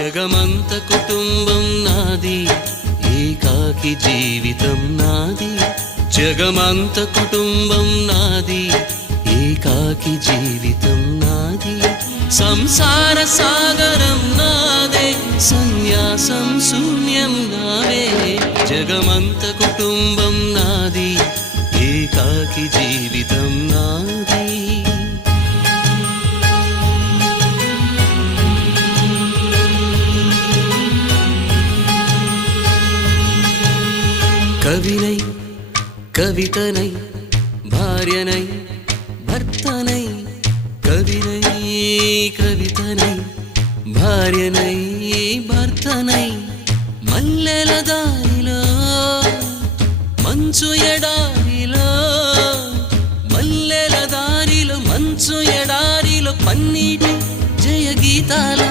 జగమంత కుటుంబం నాది, ఏకాకి జీవితం నాది. జగమంత కుటుంబం నాది, ఏకాకి జీవితం నాది. సంసార సాగరం నాదే, సన్యాసం శూన్యం నావే. జగమంత కుటుంబం నాది, ఏకాకి జీవితం నాది. కవినై కవితనై భార్యనై భర్తనై, కవినై కవితనై భార్యనై భర్తనై, మల్లెల దారిలో మంచు ఎడారిలో, మల్లెల దారిలో మంచు ఎడారిలో, పన్నీటి జయ గీతాల